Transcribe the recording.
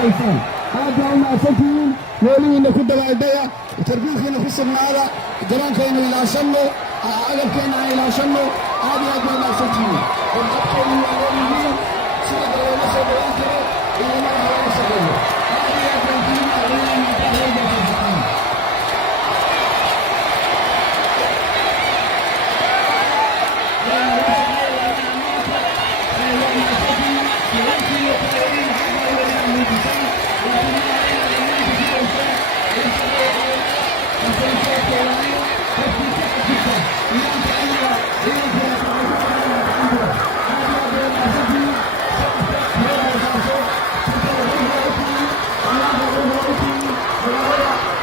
daawaysaan aad baa u mahadsantihiin noolihiinna ku dabaaldaya tarbiilkiina ku sugnaada garaankayna ilaashanno agabkeenna aan ilaashanno aad iyo aad baa mahadsantihiin warqabkeenna waa leeyihiin sida looga soo dhawaan karo iyo inaha laga shaqeeyo